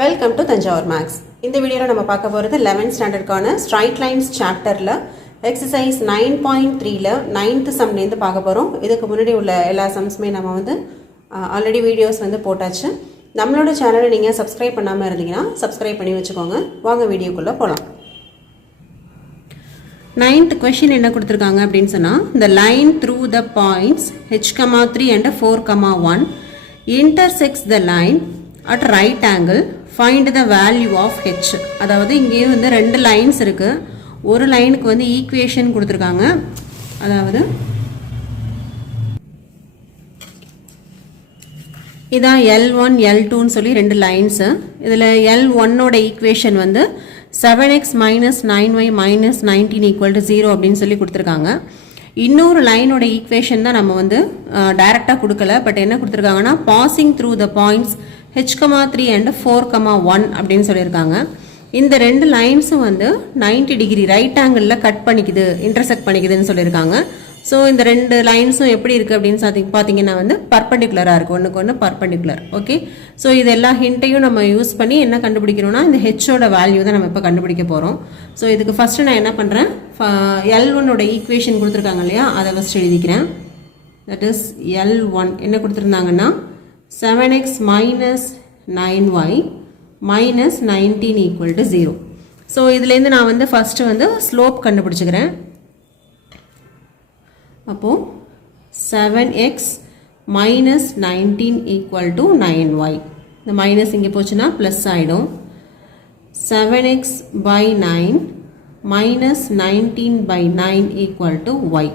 Welcome to Thanjavur maths. இந்த வீடியோவில் நம்ம பார்க்க போகிறது 11th ஸ்டாண்டர்டுக்கான ஸ்ட்ரைட் லைன்ஸ் சாப்டரில் எக்ஸசைஸ் 9.3ல 9th சம்லேருந்து பார்க்க போகிறோம். இதுக்கு முன்னாடி உள்ள எல்லா சம்ஸுமே நம்ம ஆல்ரெடி வீடியோஸ் போட்டாச்சு. நம்மளோட சேனலை நீங்கள் சப்ஸ்கிரைப் பண்ணாமல் இருந்தீங்கன்னா சப்ஸ்கிரைப் பண்ணி வச்சுக்கோங்க. வாங்க வீடியோக்குள்ளே போகலாம். 9th கொஷின் என்ன கொடுத்துருக்காங்க அப்படின்னு சொன்னால், the line through the points h,3 and 4,1 intersects the line at right angle, find the value of h. அதாவது இங்கேயும் ரெண்டு லைன்ஸ் இருக்கு. ஒரு லைனுக்கு ஈக்குவேஷன் கொடுத்துருக்காங்க. அதாவது இதான் L1 L2ன்னு சொல்லி ரெண்டு லைன்ஸ். இதில் L1ஓட equation 7x minus 9y minus 19 equal to 0 அப்படின்னு சொல்லி கொடுத்துருக்காங்க. இன்னொரு லைனோட ஈக்குவேஷன் தான் நம்ம டைரக்டாக கொடுக்கல. பட் என்ன கொடுத்துருக்காங்கன்னா, passing through the points h,3 and 4,1 அப்படின்னு சொல்லியிருக்காங்க. இந்த ரெண்டு லைன்ஸும் 90 டிகிரி ரைட் ஆங்கிளில் கட் பண்ணிக்குது, இன்டர்செக்ட் பண்ணிக்குதுன்னு சொல்லியிருக்காங்க. ஸோ இந்த ரெண்டு லைன்ஸும் எப்படி இருக்குது அப்படின்னு பார்த்தீங்கன்னா பர்பண்டிகுலராக இருக்குது, ஒன்றுக்கு ஒன்று பர்பண்டிகுலர். ஓகே, ஸோ இது எல்லா ஹிண்ட்டையும் நம்ம யூஸ் பண்ணி என்ன கண்டுபிடிக்கணும்னா, இந்த ஹெச்சோட வேல்யூ தான் நம்ம இப்போ கண்டுபிடிக்க போகிறோம். ஸோ இதுக்கு ஃபஸ்ட்டு நான் என்ன பண்ணுறேன், L1ஓட ஈக்குவேஷன் கொடுத்துருக்காங்க இல்லையா, அதை ஃபஸ்ட் எழுதிக்கிறேன். தட் இஸ் L1 என்ன கொடுத்துருந்தாங்கன்னா 7x minus 9y minus 19 equal to 0. So இதுலேருந்து நான் ஃபஸ்ட்டு ஸ்லோப் கண்டுபிடிச்சிக்கிறேன். அப்போது 7x minus 19 equal to 9y. இந்த மைனஸ் இங்கே போச்சுன்னா ப்ளஸ் ஆகிடும். 7x by 9 minus 19 by 9 equal to y.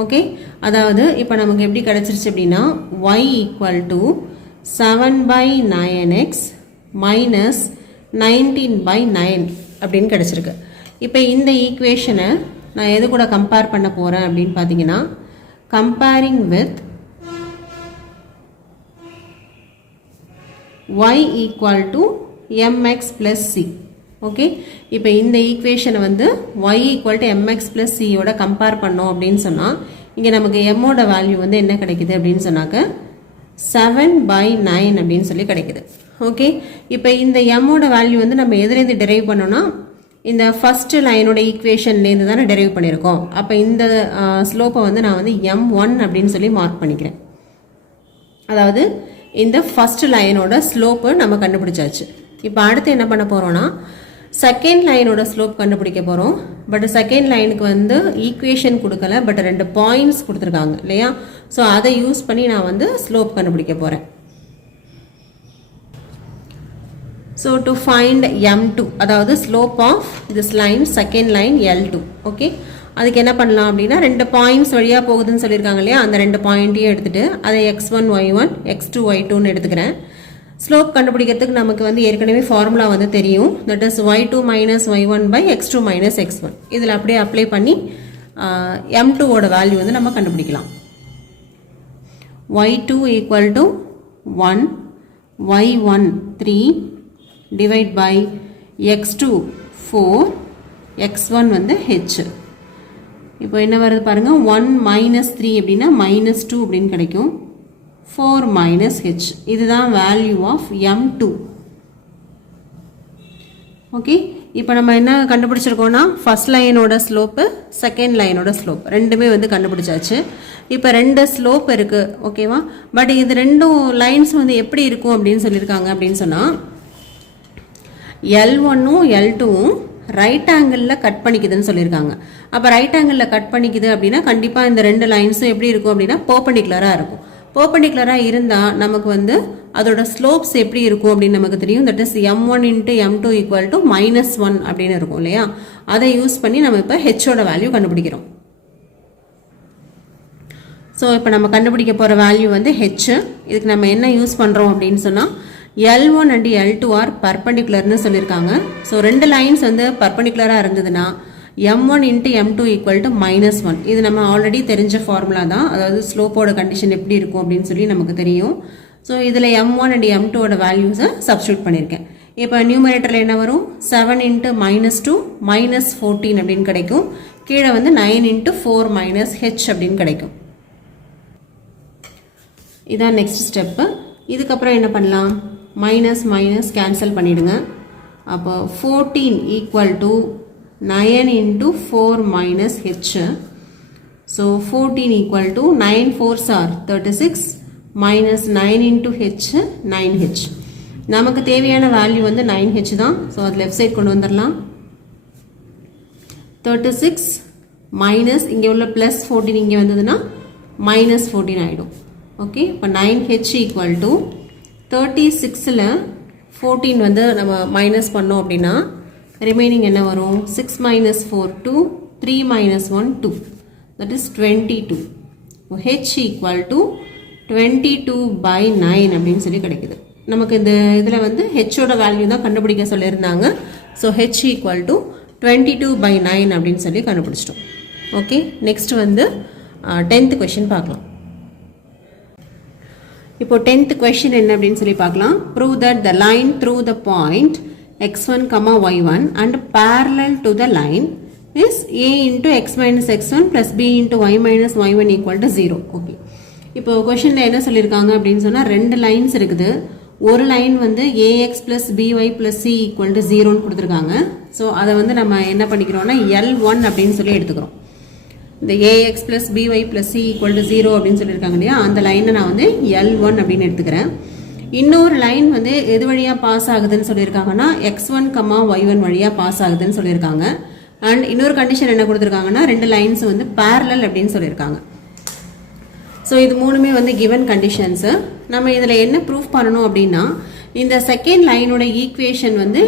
Okay, அதாவது இப்போ நமக்கு எப்படி கிடச்சிருச்சு அப்படின்னா, y equal to 7 by 9x minus 19 by 9 அப்படின்னு கிடச்சிருக்கு. இப்போ இந்த ஈக்குவேஷனை நான் எது கூட கம்பேர் பண்ண போகிறேன் அப்படின்னு பார்த்தீங்கன்னா, comparing with y equal to mx plus c. Okay, இப்போ இந்த ஈக்குவேஷனை y equal to mx plus c யோட கம்பேர் பண்ணோம் அப்படின்னு சொன்னால், இங்கே நமக்கு mோட வேல்யூ என்ன கிடைக்குது அப்படின்னு சொன்னாக்க 7 by 9 அப்படின்னு சொல்லி கிடைக்குது. ஓகே, இப்போ இந்த mோட வேல்யூ நம்ம எதுலேருந்து டெரைவ் பண்ணோன்னா, இந்த ஃபர்ஸ்ட் லைனோட ஈக்குவேஷன்லேருந்து தானே டெரைவ் பண்ணியிருக்கோம். அப்போ இந்த ஸ்லோப்பை நான் m1 அப்படின்னு சொல்லி மார்க் பண்ணிக்கிறேன். அதாவது இந்த ஃபர்ஸ்ட் லைனோட ஸ்லோப்பு நம்ம கண்டுபிடிச்சாச்சு. இப்போ அடுத்து என்ன பண்ண போகிறோன்னா, செகண்ட் லைனோட ஸ்லோப் கண்டுபிடிக்க போகிறோம். பட் செகண்ட் லைனுக்கு ஈக்குவேஷன் கொடுக்கல, பட் ரெண்டு பாயிண்ட்ஸ் கொடுத்துருக்காங்க இல்லையா. ஸோ அதை யூஸ் பண்ணி நான் ஸ்லோப் கண்டுபிடிக்க போகிறேன். So to find m2, அதாவது slope of this line, second line L2. Okay, அதுக்கு என்ன பண்ணலாம் அப்படின்னா, ரெண்டு பாயிண்ட்ஸ் வழியாக போகுதுன்னு சொல்லியிருக்காங்க இல்லையா, அந்த ரெண்டு பாயிண்ட்டையும் எடுத்துகிட்டு அதை x1 y1 x2 y2ன்னு எடுத்துக்கிறேன். ஸ்லோப் கண்டுபிடிக்கிறதுக்கு நமக்கு ஏற்கனவே ஃபார்முலா தெரியும். That is y2 minus y1 by x2 minus x1. இதில் அப்படியே அப்ளை பண்ணி m2ஓட வேல்யூ நம்ம கண்டுபிடிக்கலாம். y2 equal to 1, y1 3 divide by x2 4, x1 h. இப்போ என்ன வருது பாருங்க, 1 minus 3 அப்படின்னா minus 2 அப்படின்னு கிடைக்கும். 4 minus h, இதுதான் வேல்யூ ஆஃப் m2. ஓகே, இப்போ நம்ம என்ன கண்டுபிடிச்சிருக்கோம்னா, ஃபர்ஸ்ட் லைனோட ஸ்லோப்பு, செகண்ட் லைனோட ஸ்லோப் ரெண்டுமே கண்டுபிடிச்சாச்சு. இப்போ ரெண்டு ஸ்லோப் இருக்குது. ஓகேவா, பட் இது ரெண்டும் லைன்ஸ் எப்படி இருக்கும் அப்படின்னு சொல்லியிருக்காங்க அப்படின்னு சொன்னால், L1ம் L2ம் ரைட் ஆங்கிளில் கட் பண்ணிக்குதுன்னு சொல்லியிருக்காங்க. அப்போ ரைட் ஆங்கிளில் கட் பண்ணிக்குது அப்படின்னா கண்டிப்பாக இந்த ரெண்டு லைன்ஸும் எப்படி இருக்கும் அப்படின்னா பர்பண்டிகுலராக இருக்கும். பர்பண்டிகுலராக இருந்தால் நமக்கு அதோட ஸ்லோப்ஸ் எப்படி இருக்கும் அப்படின்னு நமக்கு தெரியும். That is m1 into m2 equal to -1 அப்படின்னு இருக்கும் இல்லையா. அதை யூஸ் பண்ணி நம்ம இப்போ ஹெச்சோட வேல்யூ கண்டுபிடிக்கிறோம். ஸோ இப்போ நம்ம கண்டுபிடிக்க போகிற வேல்யூ ஹெச். இதுக்கு நம்ம என்ன யூஸ் பண்ணுறோம் அப்படின்னு சொன்னால், L1 and L2 ஆர் பர்பண்டிகுலர்னு சொல்லியிருக்காங்க. ஸோ ரெண்டு லைன்ஸ் பர்பண்டிகுலராக இருந்ததுன்னா m1 into m2 equal to -1. இது நம்ம ஆல்ரெடி தெரிஞ்ச ஃபார்முலா தான். அதாவது ஸ்லோப்போட கண்டிஷன் எப்படி இருக்கும் அப்படின்னு சொல்லி நமக்கு தெரியும். ஸோ இதில் m1 and m2ஓட வேல்யூஸை சப்ஸ்டியூட் பண்ணியிருக்கேன். இப்போ நியூமரேட்டரில் என்ன வரும், 7 into -2 -14 அப்படின்னு கிடைக்கும். கீழே 9 into 4 minus h அப்படின்னு கிடைக்கும். இதான் நெக்ஸ்ட் ஸ்டெப்பு. இதுக்கப்புறம் என்ன பண்ணலாம், மைனஸ் மைனஸ் கேன்சல் பண்ணிவிடுங்க. அப்போ 14 equal to 9 into 4 minus H. So 14 equal to 9 4s are 36 minus 9 into H 9h. நமக்கு தேவையான வேல்யூ வந்து 9h தான். ஸோ அது லெஃப்ட் சைட் கொண்டு வந்துடலாம். 36 மைனஸ் இங்கே உள்ள ப்ளஸ் 14 இங்கே வந்ததுன்னா மைனஸ் 14 ஆகிடும். ஓகே, இப்போ 9h ஈக்குவல் டு 36ல் 14 வந்து நம்ம மைனஸ் பண்ணோம் அப்படின்னா ரிமைனிங் என்ன வரும்? 6 minus 4 2, 3 minus 1 2, that is 22. h equal to 22/9 அப்படின்னு சொல்லி கிடைக்குது. நமக்கு இந்த இதில் வந்து ஹெச்சோட வேல்யூ தான் கண்டுபிடிக்க சொல்லியிருந்தாங்க. ஸோ ஹெச் ஈக்குவல் டு 22/9 அப்படின்னு சொல்லி கண்டுபிடிச்சிட்டோம். ஓகே, நெக்ஸ்ட் வந்து 10th கொஷின் பார்க்கலாம். இப்போ 10th கொஷின் என்ன அப்படின்னு சொல்லி பார்க்கலாம். Prove that the line through the point x1, y1 and parallel to the line is a into x minus x1 plus b into y minus y1 equal to 0. Okay, இப்போ கொஷினில் என்ன சொல்லியிருக்காங்க அப்படின்னு சொன்னால் 2 லைன்ஸ் இருக்குது. ஒரு லைன் வந்து ax plus by plus c equal to 0ன்னு கொடுத்துருக்காங்க. ஸோ அதை வந்து நம்ம என்ன பண்ணிக்கிறோம்னா L1 அப்படின்னு சொல்லி எடுத்துக்கிறோம். இந்த ax plus by plus c equal to 0 அப்படின்னு சொல்லியிருக்காங்க இல்லையா, அந்த லைனை நான் வந்து L1 அப்படின்னு எடுத்துக்கிறேன். இன்னொரு லைன் வந்து எது வழியாக பாஸ் ஆகுதுன்னு சொல்லியிருக்காங்கன்னா x1, y1 வழியாக பாஸ் ஆகுதுன்னு சொல்லியிருக்காங்க. அண்ட் இன்னொரு கண்டிஷன் என்ன கொடுத்துருக்காங்கன்னா 2 லைன்ஸ் வந்து parallel அப்படின்னு சொல்லியிருக்காங்க. ஸோ இது மூணுமே வந்து கிவன் கண்டிஷன்ஸு. நம்ம இதில் என்ன ப்ரூஃப் பண்ணணும் அப்படின்னா இந்த செகண்ட் லைனோட ஈக்குவேஷன் வந்து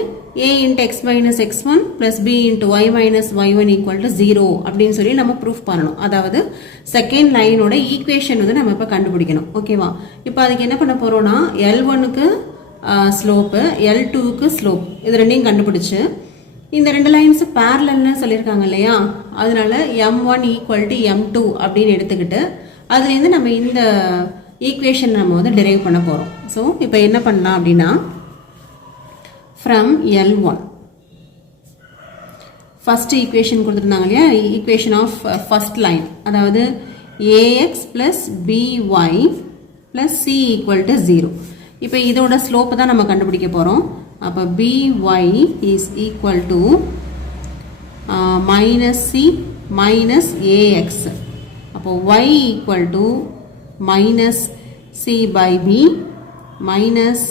a into x minus x1 plus b into y minus y1 equal to 0 அப்படின்னு சொல்லி நம்ம ப்ரூஃப் பண்ணணும். அதாவது செகண்ட் லைனோட ஈக்குவேஷன் வந்து நம்ம இப்போ கண்டுபிடிக்கணும். ஓகேவா, இப்போ அதுக்கு என்ன பண்ண போகிறோம்னா L1க்கு ஸ்லோப்பு, L2க்கு ஸ்லோப், இது ரெண்டையும் கண்டுபிடிச்சு இந்த 2 லைன்ஸ் பேரலல்னு சொல்லியிருக்காங்க இல்லையா, அதனால m1 equal to m2 அப்படின்னு எடுத்துக்கிட்டு அதுலேருந்து நம்ம இந்த ஈக்குவேஷன் நம்ம வந்து டிரைவ் பண்ண போகிறோம். ஸோ இப்போ என்ன பண்ணலாம் அப்படின்னா from L1 ஃபர்ஸ்ட் ஈக்குவேஷன் கொடுத்துருந்தாங்க இல்லையா, ஈக்குவேஷன் ஆஃப் ஃபர்ஸ்ட் லைன், அதாவது ax plus by plus c equal to 0. இப்போ இதோட ஸ்லோப்பு தான் நம்ம கண்டுபிடிக்க போகிறோம். அப்போ by is equal to minus c minus ax. அப்போ y equal to minus c by b minus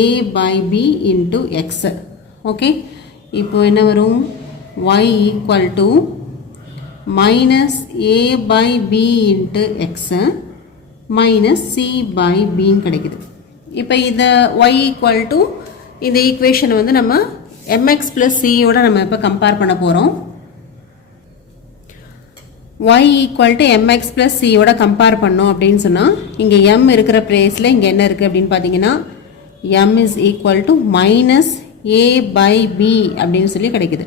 a by b into x. Okay, இப்போ என்ன வரும்? y equal to minus a by b into x minus c by b கிடைக்குது. இப்போ இதை y equal to இந்த equation வந்து நம்ம mx plus c ஓட நம்ம இப்போ கம்பேர் பண்ண போகிறோம். y equal to mx plus c ஓட கம்பேர் பண்ணோம் அப்படின்னு சொன்னால் இங்கே m இருக்கிற பிளேஸில் இங்கே என்ன இருக்குது அப்படின்னு பார்த்தீங்கன்னா m is equal to minus a by b அப்படின்னு சொல்லி கிடைக்குது.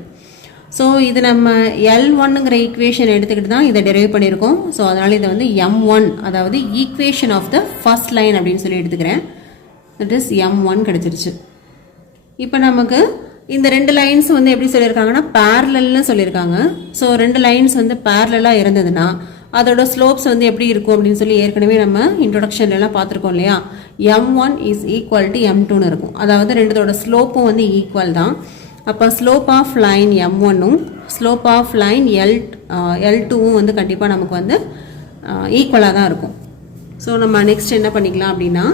ஸோ இது நம்ம L1ங்கிற ஈக்குவேஷன் எடுத்துக்கிட்டு தான் இதை டெரைவ் பண்ணியிருக்கோம். ஸோ அதனால் இதை வந்து m1, அதாவது equation of the first line அப்படின்னு சொல்லி எடுத்துக்கிறேன். தட் இஸ் m1 கிடைச்சிருச்சு. இப்போ நமக்கு இந்த 2 லைன்ஸ் வந்து எப்படி சொல்லியிருக்காங்கன்னா பேரலல்னு சொல்லியிருக்காங்க. ஸோ 2 லைன்ஸ் வந்து பேரலாக இருந்ததுன்னா அதோட ஸ்லோப்ஸ் வந்து எப்படி இருக்கும் அப்படின்னு சொல்லி ஏற்கனவே நம்ம இன்ட்ரொடக்ஷன்லாம் பார்த்துருக்கோம் இல்லையா, m1 இஸ் ஈக்குவல் டு m2ன்னு இருக்கும். அதாவது ரெண்டுத்தோட ஸ்லோப்பும் வந்து ஈக்குவல் தான். அப்போ ஸ்லோப் ஆஃப் லைன் m1ம் ஸ்லோப் ஆஃப் லைன் L2வும் வந்து கண்டிப்பாக நமக்கு வந்து ஈக்குவலாக தான் இருக்கும். ஸோ நம்ம நெக்ஸ்ட் என்ன பண்ணிக்கலாம் அப்படின்னா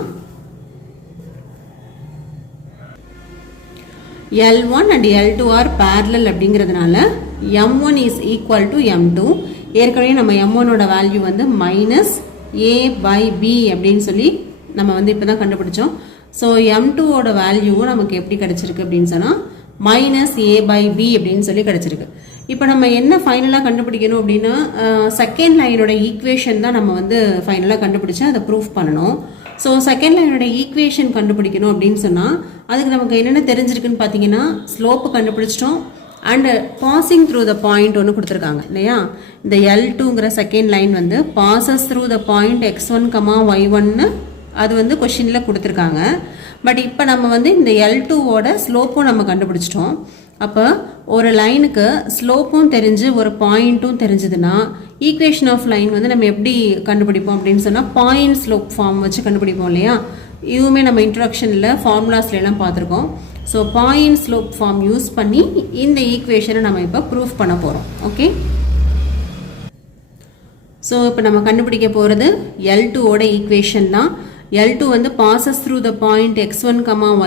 L1 and L2 are parallel அப்படிங்கிறதுனால m1 is equal to m2. ஏற்கனவே நம்ம m1ஓட வேல்யூ வந்து மைனஸ் a by b அப்படின்னு சொல்லி நம்ம வந்து இப்போ தான் கண்டுபிடிச்சோம். ஸோ m2ஓட வேல்யூவும் நமக்கு எப்படி கிடச்சிருக்கு அப்படின்னு சொன்னால் மைனஸ் a by b அப்படின்னு சொல்லி கிடச்சிருக்கு. இப்போ நம்ம என்ன ஃபைனலாக கண்டுபிடிக்கணும் அப்படின்னா செகண்ட் லைனோட ஈக்குவேஷன் தான் நம்ம வந்து ஃபைனலாக கண்டுபிடிச்சா அதை ப்ரூஃப் பண்ணணும். ஸோ செகண்ட் லைனோட ஈக்குவேஷன் கண்டுபிடிக்கணும் அப்படின்னு சொன்னால் அதுக்கு நமக்கு என்னென்ன தெரிஞ்சிருக்குன்னு பார்த்தீங்கன்னா ஸ்லோப்பு கண்டுபிடிச்சிட்டோம் and passing through the point ஒன்று கொடுத்துருக்காங்க இல்லையா. இந்த L2ங்கிற செகண்ட் லைன் வந்து bosses through the point x1, y1ன்னு அது வந்து கொஷினில் கொடுத்துருக்காங்க. பட் இப்போ நம்ம வந்து இந்த L2ஓட ஸ்லோப்பும் நம்ம கண்டுபிடிச்சிட்டோம். அப்போ ஒரு லைனுக்கு ஸ்லோப்பும் தெரிஞ்சு ஒரு பாயிண்ட்டும் தெரிஞ்சதுன்னா ஈக்குவேஷன் ஆஃப் லைன் வந்து நம்ம எப்படி கண்டுபிடிப்போம் அப்படின்னு சொன்னால் பாயிண்ட் ஸ்லோப் ஃபார்ம் வச்சு கண்டுபிடிப்போம் இல்லையா. இதுவுமே நம்ம இன்ட்ரொடக்ஷனில் ஃபார்முலாஸ்லாம் பார்த்துருக்கோம். So point slope form use பண்ணி இந்த ஈக்குவேஷனை நம்ம இப்போ ப்ரூஃப் பண்ண போகிறோம். ஓகே, ஸோ இப்போ நம்ம கண்டுபிடிக்க போகிறது L2ஓட ஈக்குவேஷன் தான். L2 வந்து bosses through the point x1,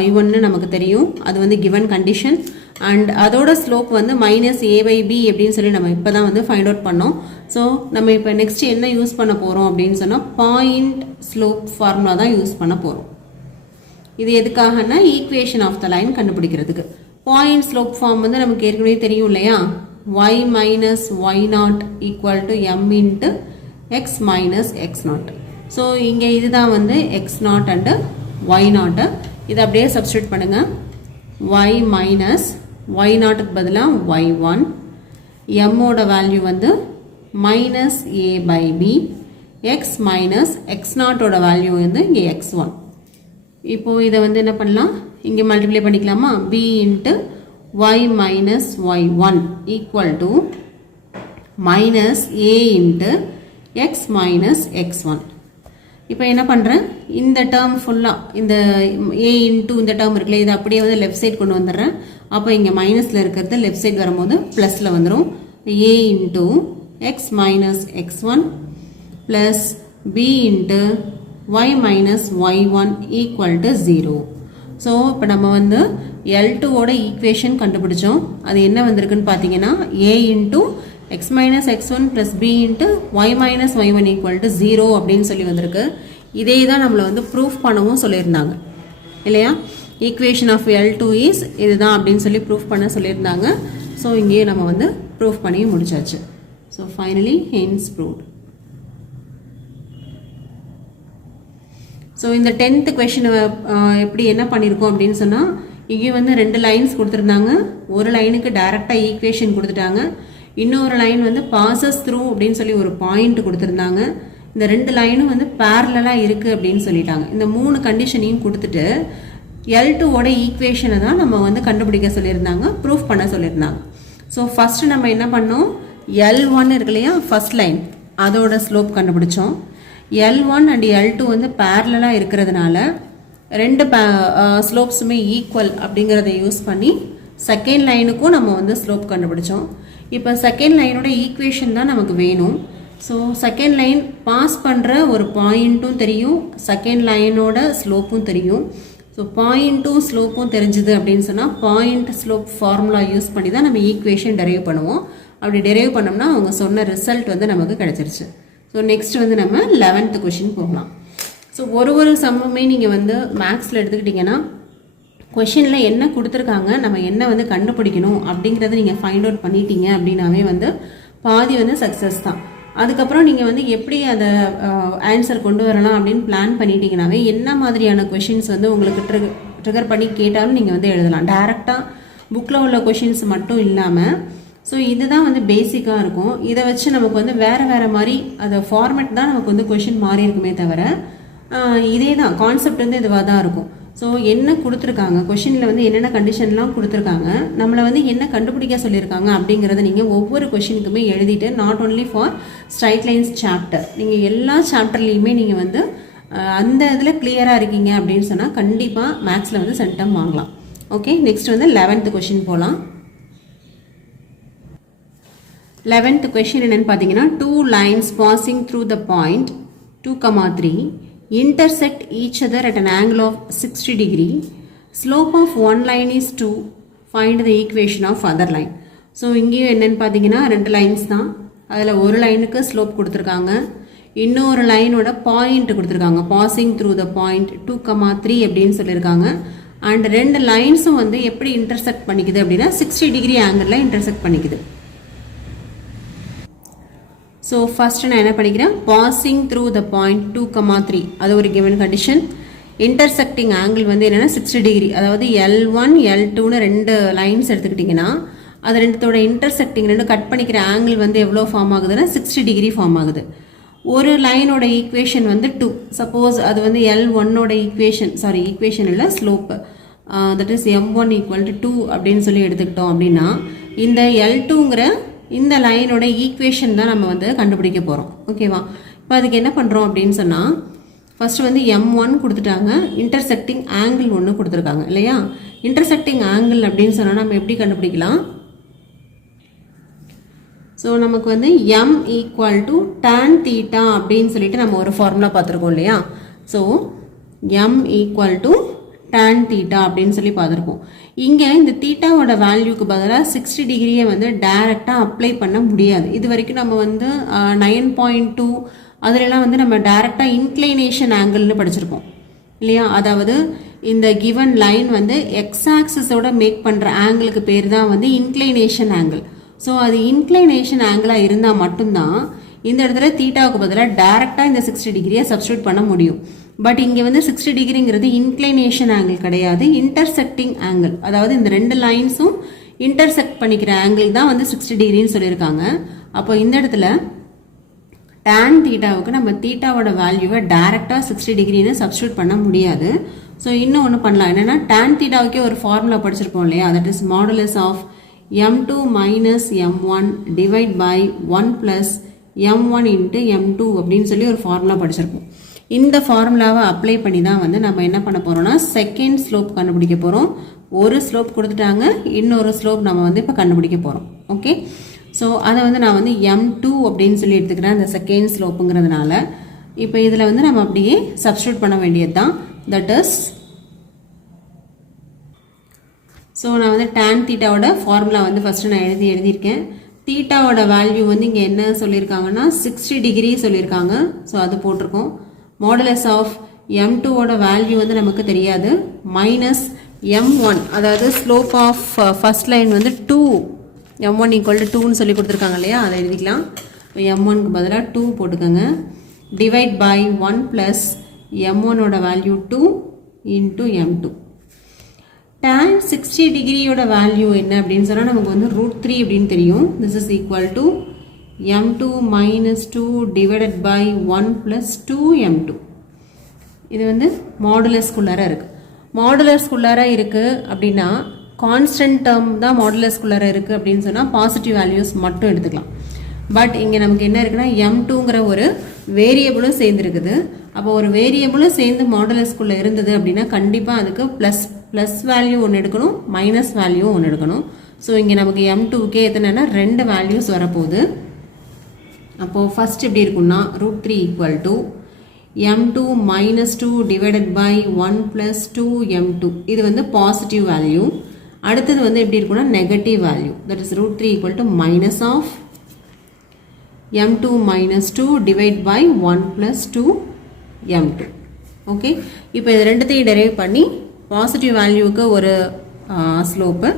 y1 நமக்கு தெரியும். அது வந்து கிவன் கண்டிஷன். அண்ட் அதோட ஸ்லோப் வந்து -a/b அப்படின்னு சொல்லி நம்ம இப்போ தான் வந்து ஃபைண்ட் அவுட் பண்ணோம். ஸோ நம்ம இப்போ நெக்ஸ்ட் என்ன யூஸ் பண்ண போகிறோம் அப்படின்னு சொன்னால் பாயிண்ட் ஸ்லோப் ஃபார்முலா தான் யூஸ் பண்ண போகிறோம். இது எதுக்காகனா ஈக்குவேஷன் ஆஃப் த லைன் கண்டுபிடிக்கிறதுக்கு. பாயிண்ட் ஸ்லோப் ஃபார்ம் வந்து நமக்கு ஏற்கனவே தெரியும் இல்லையா, y minus y0 equal to m into x minus x0. So இங்கே இதுதான் வந்து x0 and y0. இதை அப்படியே சப்ஸ்டியூட் பண்ணுங்க. y minus y0க்கு பதிலாக y1, m ஓட வேல்யூ வந்து -a/b, x minus x0 ஓட வேல்யூ வந்து இங்கே x1. இப்போ இதை வந்து என்ன பண்ணலாம், இங்கே மல்டிப்ளை பண்ணிக்கலாமா, b into y minus y1 equal to minus a into x minus x1. இப்போ என்ன பண்ணுறேன், இந்த டேர்ம் ஃபுல்லாக இந்த a into இந்த டேர்ம் இருக்குல்ல, இதை அப்படியே வந்து லெஃப்ட் சைட் கொண்டு வந்துடுறேன். அப்போ இங்கே மைனஸில் இருக்கிறது லெஃப்ட் சைட் வரும்போது ப்ளஸில் வந்துடும். a into x minus x1 plus b into y minus y1 equal to 0. So இப்போ நம்ம வந்து L2ஓட ஈக்குவேஷன் கண்டுபிடிச்சோம். அது என்ன வந்திருக்குன்னு பார்த்தீங்கன்னா a into x minus x1 plus b into y minus y1 equal to 0 அப்படின்னு சொல்லி வந்திருக்கு. இதே தான் நம்மளை வந்து ப்ரூஃப் பண்ணவும் சொல்லியிருந்தாங்க இல்லையா. ஈக்குவேஷன் ஆஃப் L2 இஸ் இதுதான் அப்படின்னு சொல்லி ப்ரூஃப் பண்ண சொல்லியிருந்தாங்க. ஸோ இங்கேயே நம்ம வந்து ப்ரூஃப் பண்ணி முடிச்சாச்சு. So finally hence proved. So இந்த 10th கொஷினை எப்படி என்ன பண்ணியிருக்கோம் அப்படின்னு சொன்னால், இங்கே வந்து 2 லைன்ஸ் கொடுத்துருந்தாங்க. ஒரு லைனுக்கு டைரெக்டாக ஈக்குவேஷன் கொடுத்துட்டாங்க. இன்னொரு லைன் வந்து பாசஸ் த்ரூ அப்படின்னு சொல்லி ஒரு பாயிண்ட் கொடுத்துருந்தாங்க. இந்த 2 லைனும் வந்து பேரலாக இருக்குது அப்படின்னு சொல்லிட்டாங்க. இந்த 3 கண்டிஷனையும் கொடுத்துட்டு L2ஓட ஈக்குவேஷனை தான் நம்ம வந்து கண்டுபிடிக்க சொல்லியிருந்தாங்க, ப்ரூஃப் பண்ண சொல்லியிருந்தாங்க. ஸோ ஃபஸ்ட்டு நம்ம என்ன பண்ணோம், L1 இருக்கு இல்லையா ஃபஸ்ட் லைன், அதோட ஸ்லோப் கண்டுபிடிச்சோம். L1 அண்ட் L2 வந்து பேரலாக இருக்கிறதுனால 2 ஸ்லோப்ஸுமே ஈக்குவல் அப்படிங்கிறத யூஸ் பண்ணி செகண்ட் லைனுக்கும் நம்ம வந்து ஸ்லோப் கண்டுபிடிச்சோம். இப்போ செகண்ட் லைனோட ஈக்குவேஷன் தான் நமக்கு வேணும். ஸோ செகண்ட் லைன் பாஸ் பண்ணுற ஒரு பாயிண்ட்டும் தெரியும், செகண்ட் லைனோட ஸ்லோப்பும் தெரியும். ஸோ பாயிண்ட்டும் ஸ்லோப்பும் தெரிஞ்சுது அப்படின்னு சொன்னால் பாயிண்ட் ஸ்லோப் ஃபார்முலா யூஸ் பண்ணி தான் நம்ம ஈக்குவேஷன் டெரைவ் பண்ணுவோம். அப்படி டெரைவ் பண்ணோம்னா அவங்க சொன்ன ரிசல்ட் வந்து நமக்கு கிடச்சிருச்சு. ஸோ நெக்ஸ்ட் வந்து நம்ம 11th கொஷின் போகலாம். ஸோ ஒரு சம்முமே நீங்கள் வந்து மேக்ஸில் எடுத்துக்கிட்டிங்கன்னா கொஷினில் என்ன கொடுத்துருக்காங்க, நம்ம என்ன வந்து கண்டுபிடிக்கணும் அப்படிங்கிறத நீங்கள் ஃபைண்ட் அவுட் பண்ணிட்டீங்க அப்படின்னாவே வந்து பாதி வந்து சக்ஸஸ் தான். அதுக்கப்புறம் நீங்கள் வந்து எப்படி அதை ஆன்சர் கொண்டு வரலாம் அப்படின்னு பிளான் பண்ணிட்டீங்கன்னாவே என்ன மாதிரியான கொஷின்ஸ் வந்து உங்களுக்கு ட்ரிகர் பண்ணி கேட்டாலும் நீங்கள் வந்து எழுதலாம். டைரெக்டாக புக்கில் உள்ள கொஷின்ஸ் மட்டும் இல்லாமல். ஸோ இதுதான் வந்து பேசிக்காக இருக்கும். இதை வச்சு நமக்கு வந்து வேறு மாதிரி அதை ஃபார்மேட் தான் நமக்கு வந்து கொஷின் மாறி இருக்குமே தவிர இதே தான் கான்செப்ட் வந்து இதுவாக தான் இருக்கும். ஸோ என்ன கொடுத்துருக்காங்க கொஷினில் வந்து என்னென்ன கண்டிஷன்லாம் கொடுத்துருக்காங்க, நம்மளை வந்து என்ன கண்டுபிடிக்க சொல்லியிருக்காங்க அப்படிங்கிறத நீங்கள் ஒவ்வொரு கொஷினுக்குமே எழுதிட்டு, not only for straight lines chapter, நீங்கள் எல்லா சாப்டர்லேயுமே நீங்கள் வந்து அந்த இதில் கிளியராக இருக்கீங்க அப்படின்னு சொன்னால் கண்டிப்பாக மேக்ஸில் வந்து சென்டம் வாங்கலாம். ஓகே, நெக்ஸ்ட் வந்து 11th கொஷின் போகலாம். 11th கொஷின் என்னென்னு பார்த்தீங்கன்னா, 2 lines passing through the point 2,3 intersect each other at an angle of 60 degree. Slope of one line is 2. Find the equation of other line. So இங்கேயும் என்னென்னு பார்த்தீங்கன்னா 2 lines தான். அதில் ஒரு லைனுக்கு ஸ்லோப் கொடுத்துருக்காங்க, இன்னொரு லைனோட பாயிண்ட் கொடுத்துருக்காங்க, பாசிங் த்ரூ த பாயிண்ட் 2,3 அப்படின்னு சொல்லியிருக்காங்க. அண்ட் 2 லைன்ஸும் வந்து எப்படி இன்டர்செக்ட் பண்ணிக்குது அப்படின்னா 60 டிகிரி ஆங்கிளில் இன்டர்செக்ட் பண்ணிக்குது. ஸோ ஃபஸ்ட்டு நான் என்ன பண்ணிக்கிறேன், பாசிங் த்ரூ த பாயிண்ட் 2,3 அது ஒரு கிவன் கண்டிஷன். இன்டர்செக்டிங் ஆங்கிள் வந்து என்னென்னா 60 டிகிரி, அதாவது L1 L2ன்னு 2 லைன்ஸ் எடுத்துக்கிட்டிங்கன்னா அது ரெண்டுத்தோட இன்டர்செக்டிங் ரெண்டு கட் பண்ணிக்கிற ஆங்கிள் வந்து எவ்வளோ ஃபார்ம் ஆகுதுன்னா 60 டிகிரி ஃபார்ம் ஆகுது. ஒரு லைனோட ஈக்குவேஷன் வந்து 2, சப்போஸ் அது வந்து L1ஓட ஈக்குவேஷன் இல்லை slope, that is M1 equal to 2 அப்படின்னு சொல்லி எடுத்துக்கிட்டோம் அப்படின்னா இந்த L2ங்கிற இந்த லைனோட ஈக்குவேஷன் தான் நம்ம வந்து கண்டுபிடிக்க போகிறோம். ஓகேவா, இப்போ அதுக்கு என்ன பண்ணுறோம் அப்படின்னு சொன்னால் ஃபஸ்ட்டு வந்து M1 கொடுத்துட்டாங்க, இன்டர்செக்டிங் ஆங்கிள் ஒன்று கொடுத்துருக்காங்க இல்லையா. இன்டர்செக்டிங் ஆங்கிள் அப்படின்னு சொன்னால் நம்ம எப்படி கண்டுபிடிக்கலாம்? ஸோ நமக்கு வந்து M equal to tan theta அப்படின்னு சொல்லிட்டு நம்ம ஒரு ஃபார்முலா பார்த்துருக்கோம் இல்லையா. So M equal to tan theta அப்படின்னு சொல்லி பார்த்துருக்கோம். இங்கே இந்த தீட்டாவோட வேல்யூக்கு பதிலாக 60 டிகிரியை வந்து டைரெக்டாக அப்ளை பண்ண முடியாது. இது வரைக்கும் நம்ம வந்து 9.2 அதிலெல்லாம் வந்து நம்ம டைரெக்டாக இன்க்ளைனேஷன் ஆங்கிள்னு படிச்சிருப்போம் இல்லையா. அதாவது இந்த கிவன் லைன் வந்து எக்ஸ் ஆக்சிஸோட மேக் பண்ணுற ஆங்கிளுக்கு பேர் தான் வந்து இன்க்ளைனேஷன் ஆங்கிள். ஸோ அது இன்க்ளைனேஷன் ஆங்கிளாக இருந்தால் மட்டும்தான் இந்த இடத்துல தீட்டாவுக்கு பதிலாக டைரெக்டாக இந்த 60 டிகிரியை சப்ஸ்டியூட் பண்ண முடியும். பட் இங்கே வந்து 60 டிகிரிங்கிறது இன்க்ளைனேஷன் ஆங்கிள் கிடையாது, இன்டர்செக்டிங் ஆங்கிள். அதாவது இந்த ரெண்டு லைன்ஸும் இன்டர்செக்ட் பண்ணிக்கிற ஆங்கிள் தான் வந்து 60 டிகிரின்னு சொல்லியிருக்காங்க. அப்போ இந்த இடத்துல tan தீட்டாவுக்கு நம்ம தீட்டாவோட வேல்யூவை டைரெக்டாக 60 டிகிரின்னு சப்ஸ்டியூட் பண்ண முடியாது. ஸோ இன்னும் ஒன்று பண்ணலாம், என்னென்னா tan தீட்டாவுக்கே ஒரு ஃபார்முலா படிச்சிருப்போம் இல்லையா. That is modulus of M2 minus M1 divide by 1 plus M1 into M2 அப்படின்னு சொல்லி ஒரு ஃபார்முலா படிச்சிருப்போம். இந்த ஃபார்முலாவை அப்ளை பண்ணி தான் வந்து நம்ம என்ன பண்ண போகிறோம்னா செகண்ட் ஸ்லோப் கண்டுபிடிக்க போகிறோம். ஒரு ஸ்லோப் கொடுத்துட்டாங்க, இன்னொரு ஸ்லோப் நம்ம வந்து இப்போ கண்டுபிடிக்க போகிறோம். ஓகே, ஸோ அதை வந்து நான் வந்து M2 அப்படின்னு சொல்லி எடுத்துக்கிறேன் அந்த செகண்ட் ஸ்லோப்புங்கிறதுனால. இப்போ இதில் வந்து நம்ம அப்படியே சப்ஸ்டியூட் பண்ண வேண்டியது தான். தட் இஸ், ஸோ நான் வந்து tan தீட்டாவோட ஃபார்முலா வந்து ஃபஸ்ட்டு நான் எழுதியிருக்கேன். தீட்டாவோட வேல்யூ வந்து இங்கே என்ன சொல்லியிருக்காங்கன்னா 60 டிகிரி சொல்லியிருக்காங்க. ஸோ அது போட்டிருக்கோம். மாடுலஸ் ஆஃப் M2ஓட வேல்யூ வந்து நமக்கு தெரியாது, மைனஸ் M1, அதாவது ஸ்லோப் ஆஃப் ஃபர்ஸ்ட் லைன் வந்து 2, M1 ஈக்குவல் டு 2ன்னு சொல்லி கொடுத்துருக்காங்க இல்லையா, அதை எழுதிக்கலாம். M1க்கு பதிலாக 2 போட்டுக்கோங்க. டிவைட் பை 1 ப்ளஸ் M1ஓட வேல்யூ 2 இன்ட்டு M2. tan 60 டிகிரியோட வேல்யூ என்ன அப்படின்னு சொன்னால் நமக்கு வந்து √3 அப்படின்னு தெரியும். This is equal to M2 minus 2 divided by 1 plus 2M2. இது வந்து மாடுலஸ்குள்ளார இருக்குது. மாடுலஸ்குள்ளார இருக்குது அப்படின்னா கான்ஸ்டன்ட் டேர்ம் தான் மாடுலஸ்குள்ளார இருக்குது அப்படின்னு சொன்னால் பாசிட்டிவ் வேல்யூஸ் மட்டும் எடுத்துக்கலாம். பட் இங்கே நமக்கு என்ன இருக்குன்னா M2ங்கிற ஒரு வேரியபிளும் சேர்ந்துருக்குது. அப்போ ஒரு வேரியபிளும் சேர்ந்து மாடுலஸ்குள்ளே இருந்தது அப்படின்னா கண்டிப்பாக அதுக்கு ப்ளஸ் வேல்யூ ஒன்று எடுக்கணும், மைனஸ் வேல்யூ ஒன்று எடுக்கணும். ஸோ இங்கே நமக்கு M2க்கே எத்தனைன்னா 2 வேல்யூஸ் வரப்போகுது. அப்போது ஃபஸ்ட் எப்படி இருக்குன்னா √3 equal to M2 minus 2 divided by 1 plus 2M2. இது வந்து பாசிட்டிவ் வேல்யூ. அடுத்தது வந்து எப்படி இருக்குன்னா negative value. That is √3 equal to minus of M2 minus 2 divide by 1 plus 2M2. Okay, இப்போ இது ரெண்டுத்தையும் டெரைவ் பண்ணி பாசிட்டிவ் வேல்யூவுக்கு ஒரு ஸ்லோப்பு,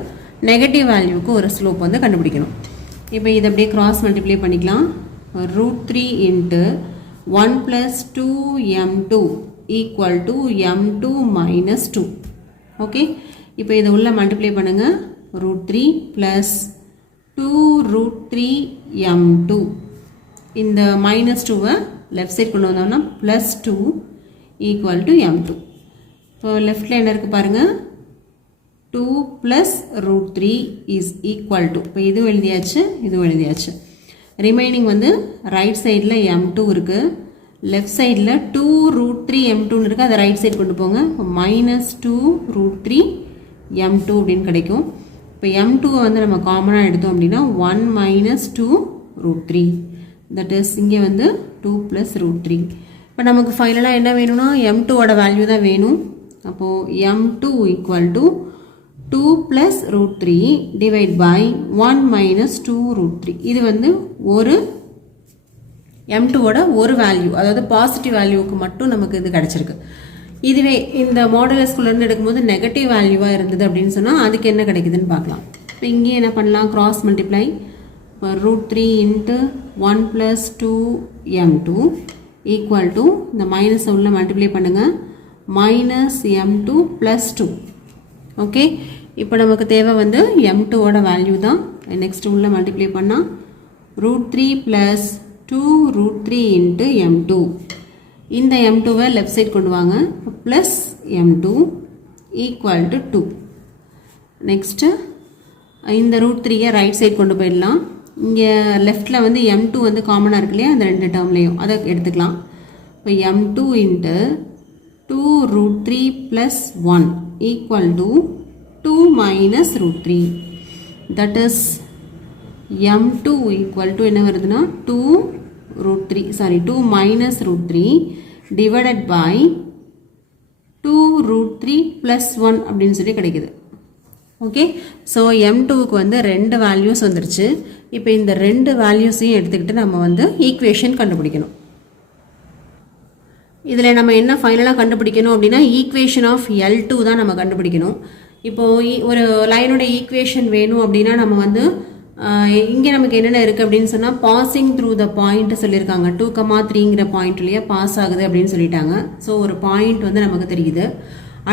நெகட்டிவ் வேல்யூவுக்கு ஒரு ஸ்லோப் வந்து கண்டுபிடிக்கணும். இப்போ இதை அப்படியே கிராஸ் மல்டிப்ளை பண்ணிக்கலாம். √3 into 1 plus 2M2 equal to M2 minus 2. Okay, இப்போ இதை உள்ள மல்டிப்ளை பண்ணுங்கள். √3 ப்ளஸ் 2√3M2. இந்த மைனஸ் 2வை லெஃப்ட் சைட் கொண்டு வந்தோம்னா ப்ளஸ் 2 ஈக்குவல் டு M2. இப்போ லெஃப்டில் என்ன இருக்குது பாருங்கள், 2 ப்ளஸ் √3 இஸ் ஈக்குவல் டு, இப்போ இதுவும் எழுதியாச்சு, இதுவும் எழுதியாச்சு. ரிமைனிங் வந்து ரைட் சைடில் M2 இருக்குது, லெஃப்ட் சைடில் 2√3M2ன்னு இருக்குது, அதை ரைட் சைடு கொண்டு போங்க. இப்போ மைனஸ் 2√3M2 அப்படின்னு கிடைக்கும். இப்போ M2வை வந்து நம்ம காமனாக எடுத்தோம் அப்படின்னா 1 மைனஸ் 2√3. தட் இஸ் இங்கே வந்து 2 ப்ளஸ் √3. இப்போ நமக்கு ஃபைனலாக என்ன வேணும்னா M2ஓட வேல்யூ தான் வேணும். அப்போது M2 equal to 2 plus √3 divide by 1 minus 2√3. இது வந்து ஒரு M2ஓட ஒரு வேல்யூ, அதாவது பாசிட்டிவ் வேல்யூவுக்கு மட்டும் நமக்கு இது கிடச்சிருக்கு. இதுவே இந்த மாடுலஸ்குள்ளேருந்து எடுக்கும்போது நெகட்டிவ் வேல்யூவாக இருந்தது அப்படின்னு சொன்னால் அதுக்கு என்ன கிடைக்குதுன்னு பார்க்கலாம். இப்போ இங்கே என்ன பண்ணலாம், cross multiply. √3 into 1 plus 2M2 equal to, இந்த மைனஸை உள்ள மல்டிப்ளை பண்ணுங்கள், மைனஸ் M2 ப்ளஸ் 2. ஓகே, இப்போ நமக்கு தேவை வந்து M2ஓட வேல்யூ தான். நெக்ஸ்ட் உள்ள மல்டிப்ளை பண்ணால் √3 ப்ளஸ் 2√3 இன்ட்டு M2. இந்த M2வை லெஃப்ட் சைட் கொண்டு வாங்க, plus M2 equal to 2. Next இந்த √3யை ரைட் சைட் கொண்டு போயிடலாம். இங்கே லெஃப்டில் வந்து M2 வந்து காமனாக இருக்கு இல்லையா, அந்த ரெண்டு டேர்ம்லேயும் அதை எடுத்துக்கலாம். இப்போ m2 into 2 root 3 plus 1 equal to 2 minus root 3. That is m2 equal to என்ன வருதுன்னா 2 root 3 sorry 2 minus root 3 divided by 2 root 3 plus 1 அப்படின்னு சொல்லி கிடைக்குது. ஓகே, ஸோ m2க்கு வந்து ரெண்டு வேல்யூஸ் வந்துருச்சு. இப்போ இந்த ரெண்டு வேல்யூஸையும் எடுத்துக்கிட்டு நம்ம வந்து ஈக்குவேஷன் கண்டுபிடிக்கணும். இதில் நம்ம என்ன ஃபைனலாக கண்டுபிடிக்கணும் அப்படின்னா ஈக்குவேஷன் ஆஃப் L2 தான் நம்ம கண்டுபிடிக்கணும். இப்போது ஒரு லைனோட ஈக்குவேஷன் வேணும் அப்படின்னா நம்ம வந்து இங்கே நமக்கு என்னென்ன இருக்குது அப்படின்னு சொன்னால் பாசிங் த்ரூ த பாயிண்ட் சொல்லியிருக்காங்க. 2,3ங்கிற பாயிண்ட்லேயே பாஸ் ஆகுது அப்படின்னு சொல்லிட்டாங்க. ஸோ ஒரு பாயிண்ட் வந்து நமக்கு தெரியுது.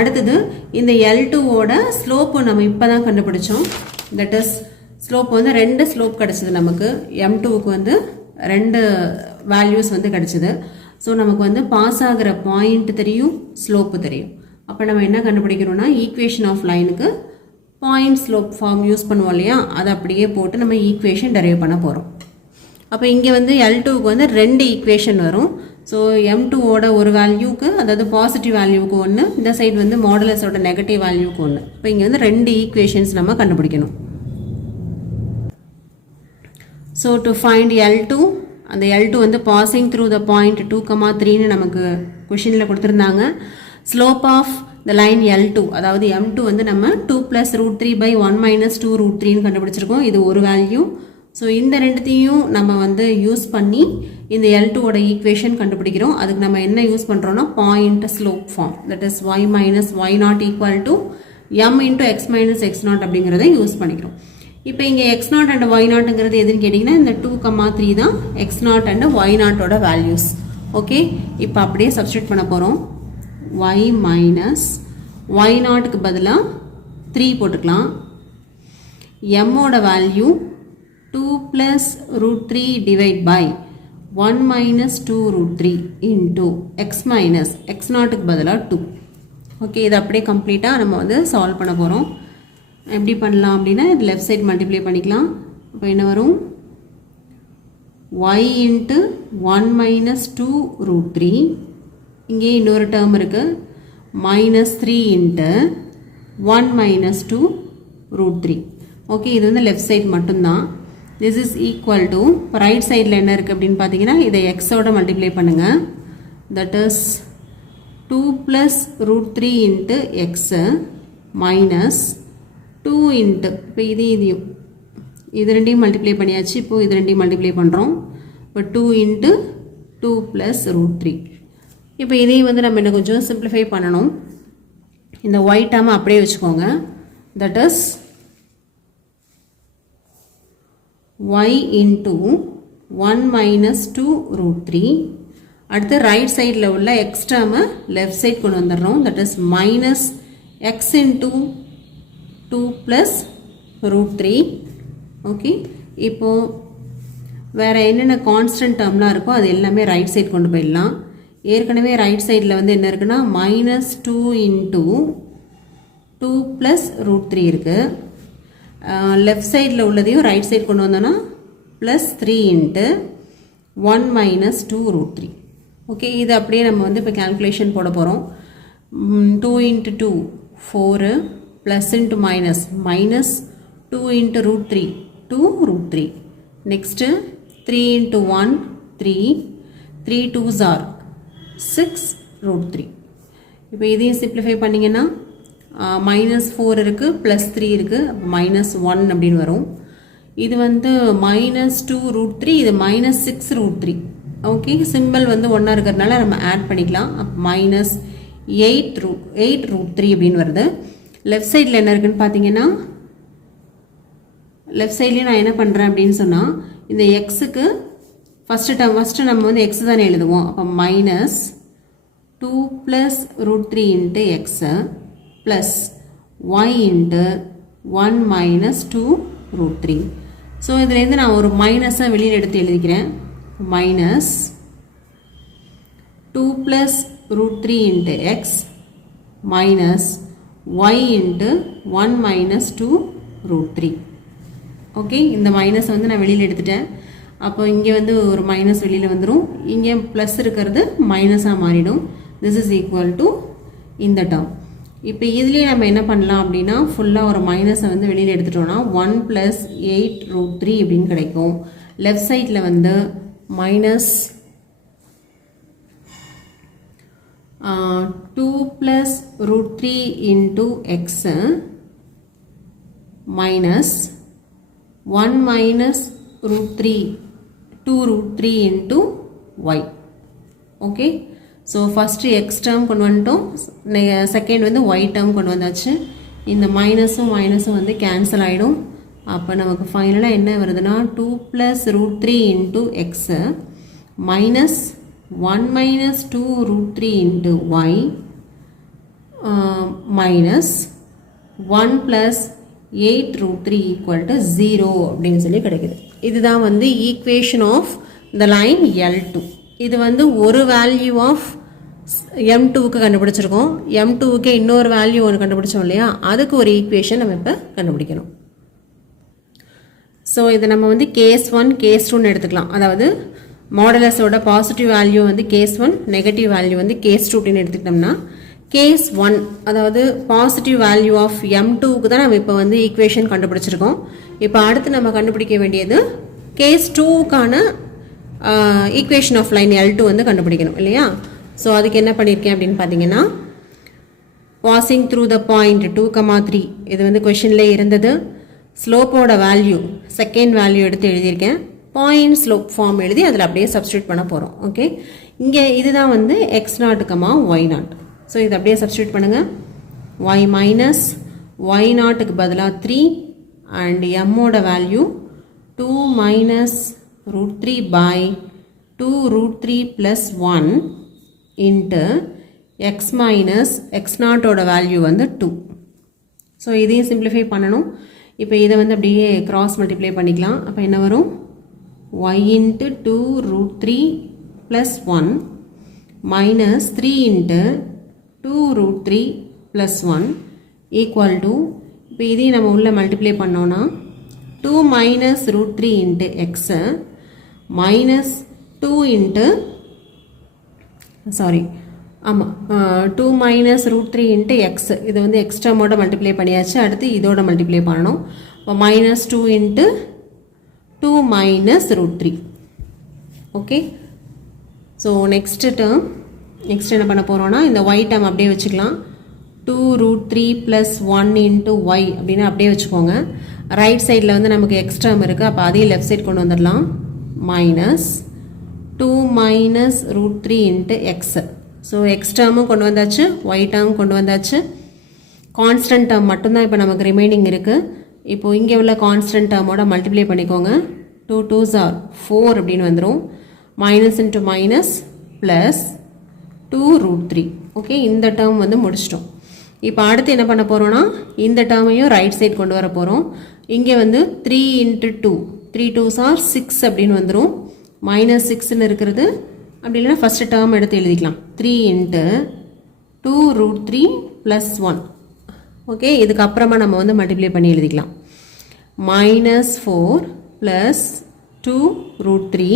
அடுத்தது இந்த L2ஓட ஸ்லோப்பு நம்ம இப்போ தான் கண்டுபிடிச்சோம். தட் இஸ் ஸ்லோப் வந்து ரெண்டு ஸ்லோப் கிடச்சிது நமக்கு. m2க்கு வந்து ரெண்டு வேல்யூஸ் வந்து கிடச்சிது. ஸோ நமக்கு வந்து பாஸ் ஆகிற பாயிண்ட் தெரியும், ஸ்லோப்பு தெரியும். அப்போ நம்ம என்ன கண்டுபிடிக்கிறோம்னா ஈக்குவேஷன் ஆஃப் லைனுக்கு பாயிண்ட் ஸ்லோப் ஃபார்ம் யூஸ் பண்ணுவோம் இல்லையா, அதை அப்படியே போட்டு நம்ம ஈக்குவேஷன் டெரைவ் பண்ண போகிறோம். அப்போ இங்கே வந்து L2க்கு வந்து ரெண்டு ஈக்குவேஷன் வரும். ஸோ m2ஓட ஒரு வேல்யூக்கு அதாவது பாசிட்டிவ் வேல்யூக்கு ஒன்று, இந்த சைடு வந்து மாடுலஸோட நெகட்டிவ் வேல்யூக்கு ஒன்று. இப்போ இங்கே வந்து ரெண்டு ஈக்குவேஷன்ஸ் நம்ம கண்டுபிடிக்கணும். ஸோ டு ஃபைண்ட் L2, அந்த L2 வந்து பாசிங் த்ரூ த பாயிண்ட் 2,3ன்னு நமக்கு கொஷினில் கொடுத்துருந்தாங்க. Slope of the line L2 அதாவது m2 வந்து நம்ம 2 plus root 3 by 1 minus 2 root 3ன்னு கண்டுபிடிச்சிருக்கோம். இது ஒரு வேல்யூ. ஸோ இந்த ரெண்டுத்தையும் நம்ம வந்து யூஸ் பண்ணி இந்த L2ஓட ஈக்குவேஷன் கண்டுபிடிக்கிறோம். அதுக்கு நம்ம என்ன யூஸ் பண்ணுறோன்னா point slope form. That is y minus y naught equal to m into x minus x naught அப்படிங்கிறத யூஸ் பண்ணிக்கிறோம். இப்போ இங்கே x0 and y0ங்கிறது எதுன்னு கேட்டிங்கன்னா இந்த 2,3 தான் x0 and y0ஓட வேல்யூஸ். ஓகே, இப்போ அப்படியே சப்ஸ்டியூட் பண்ண போகிறோம். y minus y0க்கு பதிலாக 3 போட்டுக்கலாம். mஓட value 2 plus root 3 divide by 1 minus 2 root 3 into x minus x0க்கு பதிலாக 2. ஓகே, இது அப்படியே கம்ப்ளீட்டாக நம்ம வந்து சால்வ் பண்ண போகிறோம். எப்படி பண்ணலாம் அப்படின்னா இது லெஃப்ட் சைட் மல்டிப்ளை பண்ணிக்கலாம். அப்போ என்ன வரும், y into 1 minus 2 root 3, இங்கே இன்னொரு டேர்ம் இருக்குது minus 3 into 1 minus 2 root 3. Okay, இது வந்து லெஃப்ட் சைட் மட்டும்தான். this is equal to right சைடில் என்ன இருக்குது அப்படின்னு பார்த்தீங்கன்னா இதை எக்ஸோட மல்டிப்ளை பண்ணுங்கள். That is 2 plus root 3 into x minus 2 into இப்போ இதையும் இது ரெண்டையும் மல்டிப்ளை பண்ணியாச்சு. இப்போது இது ரெண்டையும் மல்டிப்ளை பண்ணுறோம். இப்போ 2 into 2 plus root 3. இப்போ இதையும் வந்து நம்ம என்ன கொஞ்சம் சிம்பிளிஃபை பண்ணணும். இந்த y டேர்மை அப்படியே வச்சுக்கோங்க. That is y into 1 minus 2 root 3. அடுத்து ரைட் சைடில் உள்ள எக்ஸ் டேர்மை லெஃப்ட் சைட் கொண்டு வந்துடுறோம். That is minus x into 2 plus root 3. Okay, இப்போது வேறு என்னென்ன கான்ஸ்டன்ட் டேர்ம்லாம் இருக்கோ அது எல்லாமே ரைட் சைட் கொண்டு போயிடலாம். ஏற்கனவே ரைட் சைடில் வந்து என்ன இருக்குன்னா minus 2 into 2 plus root 3 இருக்குது. லெஃப்ட் சைடில் உள்ளதையும் ரைட் சைட் கொண்டு வந்தோன்னா plus 3 into 1 minus 2 root 3. Okay, இது அப்படியே நம்ம வந்து இப்போ கேல்குலேஷன் போட போகிறோம். 2 into 2 4 plus into minus minus 2 into root 3 2 root 3. Next 3 into 1 3 3 2s are 6 root 3. இப்போ இதையும் சிம்பிளிஃபை பண்ணிங்கன்னா minus 4 இருக்குது ப்ளஸ் 3 இருக்குது, அப்போ minus 1 அப்படின்னு வரும். இது வந்து minus 2 root 3, இது minus 6 root 3. ஓகே, சிம்பிள் வந்து ஒன்றா இருக்கிறதுனால நம்ம ஆட் பண்ணிக்கலாம். அப்போ minus 8 root 3 அப்படின்னு வருது. லெஃப்ட் சைடில் என்ன இருக்குன்னு பார்த்தீங்கன்னா லெஃப்ட் சைட்லேயே நான் என்ன பண்ணுறேன் அப்படின்னு சொன்னால் இந்த எக்ஸுக்கு ஃபஸ்ட்டு நம்ம வந்து எக்ஸ் தானே எழுதுவோம். அப்போ minus 2 plus root 3 into x plus y into 1 minus 2 root 3. So இதுலேருந்து நான் ஒரு மைனஸை வெளியில் எடுத்து எழுதிக்கிறேன். minus 2 plus root 3 into x minus y into 1 minus 2 root 3. Okay, இந்த மைனஸ் வந்து நான் வெளியில் எடுத்துட்டேன். அப்போ இங்கே வந்து ஒரு மைனஸ் வெளியில் வந்துடும், இங்கே ப்ளஸ் இருக்கிறது மைனஸாக மாறிடும். திஸ் இஸ் ஈக்குவல் டு இந்த டேர்ம். இப்போ இதுலேயே நம்ம என்ன பண்ணலாம் அப்படின்னா ஃபுல்லாக ஒரு மைனஸை வந்து வெளியில் எடுத்துட்டோம்னா 1 + 8√3 அப்படின்னு கிடைக்கும். லெஃப்ட் சைடில் வந்து minus 2 + √3 into x minus 1 minus √3 2√3 into y. Okay, so first X term கொண்டு வந்துட்டோம், செகண்ட் வந்து ஒய் டேர்ம் கொண்டு வந்தாச்சு. இந்த மைனஸும் மைனஸும் வந்து கேன்சல் ஆகிடும். அப்போ நமக்கு ஃபைனலாக என்ன வருதுன்னா 2 + √3 into x minus 1 minus 2√3 into y minus 1 plus 8√3 equal to 0 அப்படின்னு சொல்லி கிடைக்குது. இதுதான் வந்து equation of the line L2. இது வந்து ஒரு வேல்யூ ஆஃப் M2க்கு கண்டுபிடிச்சிருக்கோம். M2க்கு இன்னொரு வேல்யூ ஒன்று கண்டுபிடிச்சோம் இல்லையா, அதுக்கு ஒரு ஈக்குவேஷன் நம்ம இப்போ கண்டுபிடிக்கணும். ஸோ இதை நம்ம வந்து கேஸ் 1 கேஸ் 2ன்னு எடுத்துக்கலாம். அதாவது மாடலஸோட பாசிட்டிவ் வேல்யூ வந்து கேஸ் 1, நெகட்டிவ் வேல்யூ வந்து கேஸ் 2 அப்படின்னு எடுத்துக்கிட்டோம்னா கேஸ் 1 அதாவது பாசிட்டிவ் வேல்யூ ஆஃப் M2க்கு தான் நம்ம இப்போ வந்து ஈக்குவேஷன் கண்டுபிடிச்சிருக்கோம். இப்போ அடுத்து நம்ம கண்டுபிடிக்க வேண்டியது கேஸ் 2க்கான ஈக்குவேஷன் ஆஃப் லைன் L2 வந்து கண்டுபிடிக்கணும் இல்லையா. ஸோ அதுக்கு என்ன பண்ணியிருக்கேன் அப்படின்னு பார்த்தீங்கன்னா பாசிங் த்ரூ த பாயிண்ட் 2,3 இது வந்து கொஷின்லே இருந்தது. ஸ்லோப்போட வேல்யூ செகண்ட் வேல்யூ எடுத்து எழுதியிருக்கேன். பாயிண்ட் ஸ்லோப் ஃபார்ம் எழுதி அதில் அப்படியே சப்ஸ்டியூட் பண்ண போகிறோம். ஓகே, இங்கே இதுதான் வந்து x0, y0. ஸோ இதை அப்படியே சப்ஸ்டியூட் பண்ணுங்கள். y மைனஸ் y0க்கு பதிலாக 3 and mோட value 2 minus √3 by 2√3 plus 1 into x minus x0ஓட value வந்து 2. ஸோ இதையும் சிம்பிளிஃபை பண்ணணும். இப்போ இதை வந்து அப்படியே கிராஸ் மல்டிப்ளை பண்ணிக்கலாம். அப்போ என்ன வரும், y into 2√3 plus 1 minus 3 into 2√3 plus 1 equal to, இப்போ இதையும் நம்ம உள்ள மல்டிப்ளை பண்ணோன்னா 2 minus √3 into x minus 2 into ஆமாம் 2 minus √3 into x, இது வந்து எக்ஸ் டேர்மோட மல்டிப்ளை பண்ணியாச்சு. அடுத்து இதோட மல்டிப்ளை பண்ணணும். இப்போ minus 2 into 2 minus √3. Okay, so next என்ன பண்ண போகிறோன்னா இந்த y டேர்ம் அப்படியே வச்சுக்கலாம். 2√3 plus 1 into y அப்படின்னு அப்படியே வச்சுக்கோங்க. ரைட் சைடில் வந்து நமக்கு எக்ஸ் டேர்ம் இருக்குது, அப்போ அதையும் லெஃப்ட் சைட் கொண்டு வந்துடலாம். Minus 2 minus √3 into x. So x டேர்மும் கொண்டு வந்தாச்சு, ஒய் டேர்ம் கொண்டு வந்தாச்சு. கான்ஸ்டன்ட் டேர்ம் மட்டும்தான் இப்போ நமக்கு ரிமைனிங் இருக்குது. இப்போது இங்கே உள்ள கான்ஸ்டன்ட் டேர்மோட மல்டிப்ளை பண்ணிக்கோங்க. 2 2s are 4 அப்படின்னு வந்துடும். Minus into minus plus 2√3. Okay, இந்த டேர்ம் வந்து முடிச்சிட்டோம். இப்போ அடுத்து என்ன பண்ண போகிறோன்னா இந்த டேர்மையும் ரைட் சைட் கொண்டு வர போகிறோம். இங்கே வந்து 3 into 2 3 2s are 6 அப்படின்னு வந்துடும். மைனஸ் 6ன்னு இருக்கிறது அப்படி இல்லைன்னா ஃபஸ்ட்டு டேர்ம் எடுத்து எழுதிக்கலாம். 3 into 2√3 plus 1. ஓகே, இதுக்கப்புறமா நம்ம வந்து மல்டிப்ளை பண்ணி எழுதிக்கலாம். Minus 4 plus 2√3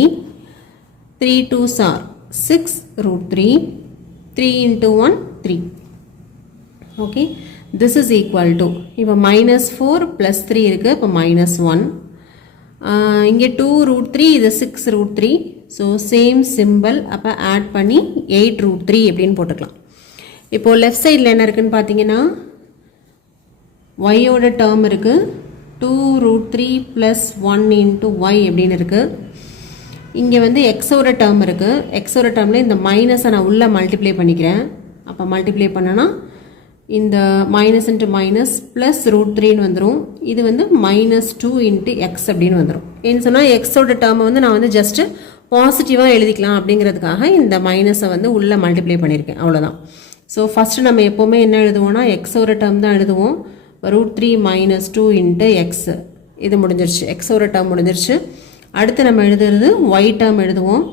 3 2s are 6√3 3 into 1 3. Okay, this is equal to, இப்போ மைனஸ் 4 ப்ளஸ் 3 இருக்குது, இப்போ மைனஸ் 1. இங்கே 2√3 இது 6√3. ஸோ சேம் சிம்பிள், அப்போ ஆட் பண்ணி 8√3 அப்படின்னு போட்டுக்கலாம். இப்போது லெஃப்ட் சைடில் என்ன இருக்குதுன்னு பார்த்தீங்கன்னா ஒய்யோட டேர்ம் இருக்குது. 2√3 plus 1 into y அப்படின்னு இருக்குது. இங்கே வந்து எக்ஸோட டேர்ம் இருக்குது. எக்ஸோட டேர்மில் இந்த மைனஸை நான் உள்ளே மல்டிப்ளை பண்ணிக்கிறேன். அப்போ மல்டிப்ளை பண்ணனா இந்த மைனஸ் இன்ட்டு மைனஸ் ப்ளஸ் √3ன்னு வந்துடும். இது வந்து மைனஸ் 2 into எக்ஸ் அப்படின்னு வந்துடும். ஏன்னு சொன்னால் எக்ஸோட டேர்மை வந்து நான் வந்து ஜஸ்ட்டு பாசிட்டிவாக எழுதிக்கலாம் அப்படிங்கிறதுக்காக இந்த மைனஸை வந்து உள்ளே மல்டிப்ளை பண்ணியிருக்கேன், அவ்வளோதான். ஸோ ஃபஸ்ட்டு நம்ம எப்போவுமே என்ன எழுதுவோம்னா எக்ஸோட டேர்ம் தான் எழுதுவோம். √3 minus 2 into எக்ஸ், இது முடிஞ்சிருச்சு, எக்ஸோட டேர்ம் முடிஞ்சிருச்சு. அடுத்து நம்ம எழுதுறது ஒய் டேர்ம் எழுதுவோம்.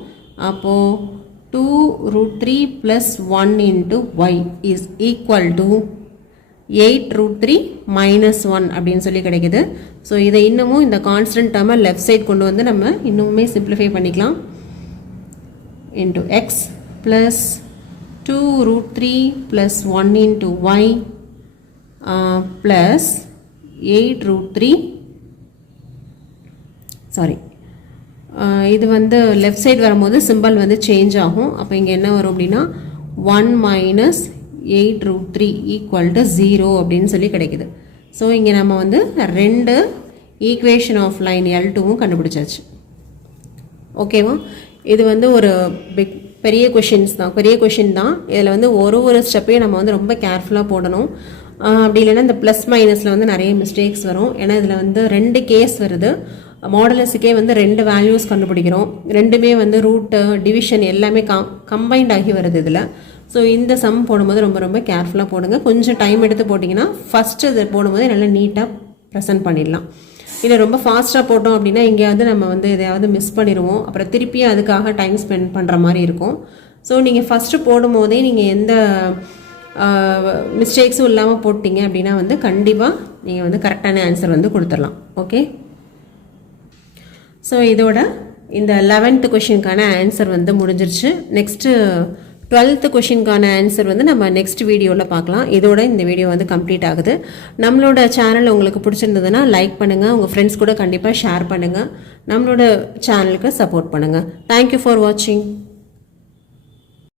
அப்போது 2√3 plus 1 into y is equal to 8 root 3 minus 1 அப்படின்னு சொல்லி கிடைக்குது. ஸோ இதை இன்னமும் இந்த கான்ஸ்டன்ட் டேர்மை லெஃப்ட் சைட் கொண்டு வந்து நம்ம இன்னுமே சிம்பிளிஃபை பண்ணிக்கலாம். into x plus 2 root 3 plus 1 into y plus 8 root 3 sorry இது வந்து லெஃப்ட் சைடு வரும்போது சிம்பிள் வந்து சேஞ்ச் ஆகும். அப்போ இங்கே என்ன வரும் அப்படின்னா 1 minus 8 root 3 equal to 0 அப்படின்னு சொல்லி கிடைக்குது. ஸோ இங்கே நம்ம வந்து ரெண்டு ஈக்குவேஷன் ஆஃப் லைன் L2வும் கண்டுபிடிச்சாச்சு. ஓகேவா? இது வந்து ஒரு பெரிய கொஷின் தான். இதில் வந்து ஒரு ஸ்டெப்பையும் நம்ம வந்து ரொம்ப கேர்ஃபுல்லாக போடணும். அப்படி இல்லைன்னா இந்த ப்ளஸ் மைனஸில் வந்து நிறைய மிஸ்டேக்ஸ் வரும். ஏன்னா இதில் வந்து ரெண்டு கேஸ் வருது. மாடுலஸுக்கே வந்து ரெண்டு வேல்யூஸ் கண்டுபிடிக்கிறோம். ரெண்டுமே வந்து ரூட்டு டிவிஷன் எல்லாமே கம்பைன்ட் ஆகி வருது இதில். ஸோ இந்த சம் போடும்போது ரொம்ப ரொம்ப கேர்ஃபுல்லாக போடுங்க. கொஞ்சம் டைம் எடுத்து போட்டிங்கன்னா ஃபஸ்ட்டு இது போடும்போது நல்லா நீட்டாக ப்ரெசென்ட் பண்ணிடலாம். இல்லை ரொம்ப ஃபாஸ்ட்டாக போட்டோம் அப்படின்னா எங்கேயாவது நம்ம வந்து எதையாவது மிஸ் பண்ணிடுவோம். அப்புறம் திருப்பியும் அதுக்காக டைம் ஸ்பெண்ட் பண்ணுற மாதிரி இருக்கும். ஸோ நீங்கள் ஃபஸ்ட்டு போடும்போதே நீங்கள் எந்த மிஸ்டேக்ஸும் இல்லாமல் போட்டிங்க அப்படின்னா வந்து கண்டிப்பாக நீங்கள் வந்து கரெக்டான ஆன்சர் வந்து கொடுத்துடலாம். ஓகே, ஸோ இதோட இந்த 11th கொஷினுக்கான ஆன்சர் வந்து முடிஞ்சிருச்சு. நெக்ஸ்ட்டு 12th கொஷினுக்கான ஆன்சர் வந்து நம்ம நெக்ஸ்ட் வீடியோவில் பார்க்கலாம். இதோட இந்த வீடியோ வந்து கம்ப்ளீட் ஆகுது. நம்மளோட சேனல் உங்களுக்கு பிடிச்சிருந்ததுன்னா லைக் பண்ணுங்கள், உங்கள் ஃப்ரெண்ட்ஸ் கூட கண்டிப்பாக ஷேர் பண்ணுங்கள், நம்மளோட சேனலுக்கு சப்போர்ட் பண்ணுங்கள். தேங்க்யூ ஃபார் வாட்சிங்.